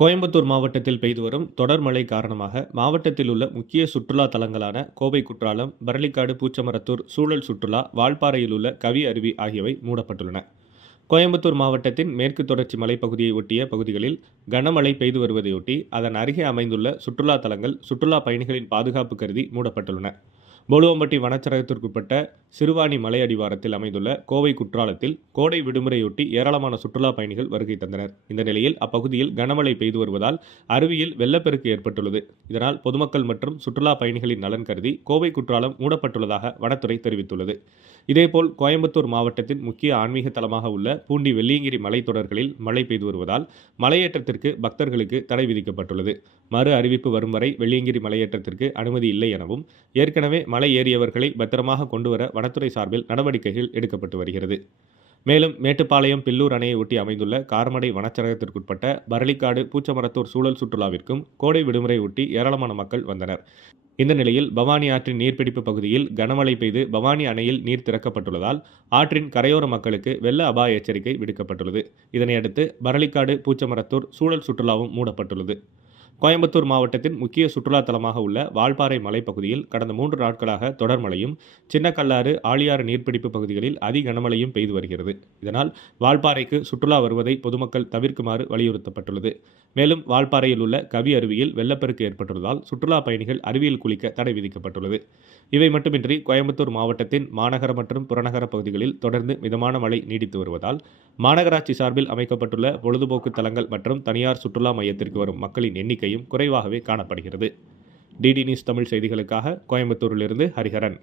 கோயம்புத்தூர் மாவட்டத்தில் பெய்து வரும் தொடர் மழை காரணமாக மாவட்டத்தில் உள்ள முக்கிய சுற்றுலா தலங்களான கோவை குற்றாலம் பரளிக்காடு பூச்சமரத்தூர் சூழல் சுற்றுலா வால்பாறையில் உள்ள கவி அருவி ஆகியவை மூடப்பட்டுள்ளன. கோயம்புத்தூர் மாவட்டத்தின் மேற்கு தொடர்ச்சி மலைப்பகுதியை ஒட்டிய பகுதிகளில் கனமழை பெய்து வருவதையொட்டி அதன் அருகே அமைந்துள்ள சுற்றுலா தலங்கள் சுற்றுலா பயணிகளின் பாதுகாப்பு கருதி மூடப்பட்டுள்ளன. போலுவம்பட்டி வனச்சரகத்திற்குட்பட்ட சிறுவாணி மலை அடிவாரத்தில் அமைந்துள்ள கோவை குற்றாலத்தில் கோடை விடுமுறையொட்டி ஏராளமான சுற்றுலா பயணிகள் வருகை தந்தனர். இந்த நிலையில் அப்பகுதியில் கனமழை பெய்து வருவதால் அருவியில் வெள்ளப்பெருக்கு ஏற்பட்டுள்ளது. இதனால் பொதுமக்கள் மற்றும் சுற்றுலா பயணிகளின் நலன் கருதி கோவை குற்றாலம் மூடப்பட்டுள்ளதாக வனத்துறை தெரிவித்துள்ளது. இதேபோல் கோயம்புத்தூர் மாவட்டத்தின் முக்கிய ஆன்மீக தலமாக உள்ள பூண்டி வெள்ளியங்கிரி மலைத்தொடர்களில் மழை பெய்து வருவதால் மலையேற்றத்திற்கு பக்தர்களுக்கு தடை விதிக்கப்பட்டுள்ளது. மறு அறிவிப்பு வரும் வரை வெள்ளியங்கிரி மலையேற்றத்திற்கு அனுமதி இல்லை எனவும் ஏற்கனவே மலை ஏறியவர்களை பத்திரமாக கொண்டுவர வனத்துறை சார்பில் நடவடிக்கைகள் எடுக்கப்பட்டு வருகிறது. மேலும் மேட்டுப்பாளையம் பில்லூர் அணையை ஒட்டி அமைந்துள்ள கார்மடை வனச்சரகத்திற்குட்பட்ட பரளிக்காடு பூச்சமரத்தூர் சூழல் சுற்றுலாவிற்கும் கோடை விடுமுறை ஒட்டி ஏராளமான மக்கள் வந்தனர். இந்த நிலையில் பவானி ஆற்றின் நீர்பிடிப்பு பகுதியில் கனமழை பெய்து பவானி அணையில் நீர் திறக்கப்பட்டுள்ளதால் ஆற்றின் கரையோர மக்களுக்கு வெள்ள அபாய எச்சரிக்கை விடுக்கப்பட்டுள்ளது. இதனையடுத்து பரளிக்காடு பூச்சமரத்தூர் சூழல் சுற்றுலாவும் மூடப்பட்டுள்ளது. கோயம்புத்தூர் மாவட்டத்தின் முக்கிய சுற்றுலா தலமாக உள்ள வால்பாறை மலைப்பகுதியில் கடந்த மூன்று நாட்களாக தொடர் மழையும் சின்னக்கல்லாறு ஆழியாறு நீர்பிடிப்பு பகுதிகளில் அதி கனமழையும் பெய்து வருகிறது. இதனால் வால்பாறைக்கு சுற்றுலா வருவதை பொதுமக்கள் தவிர்க்குமாறு வலியுறுத்தப்பட்டுள்ளது. மேலும் வால்பாறையில் உள்ள கவி அருவியில் வெள்ளப்பெருக்கு ஏற்பட்டுள்ளதால் சுற்றுலா பயணிகள் அருவியில் குளிக்க தடை விதிக்கப்பட்டுள்ளது. இவை மட்டுமின்றி கோயம்புத்தூர் மாவட்டத்தின் மாநகர மற்றும் புறநகர பகுதிகளில் தொடர்ந்து மிதமான மழை நீடித்து வருவதால் மாநகராட்சி சார்பில் அமைக்கப்பட்டுள்ள பொழுதுபோக்கு தலங்கள் மற்றும் தனியார் சுற்றுலா மையத்திற்கு வரும் மக்களின் எண்ணிக்கை எண்ணிக்கையும் குறைவாகவே காணப்படுகிறது. டிடி நியூஸ் தமிழ் செய்திகளுக்காக கோயம்புத்தூரிலிருந்து ஹரிஹரன்.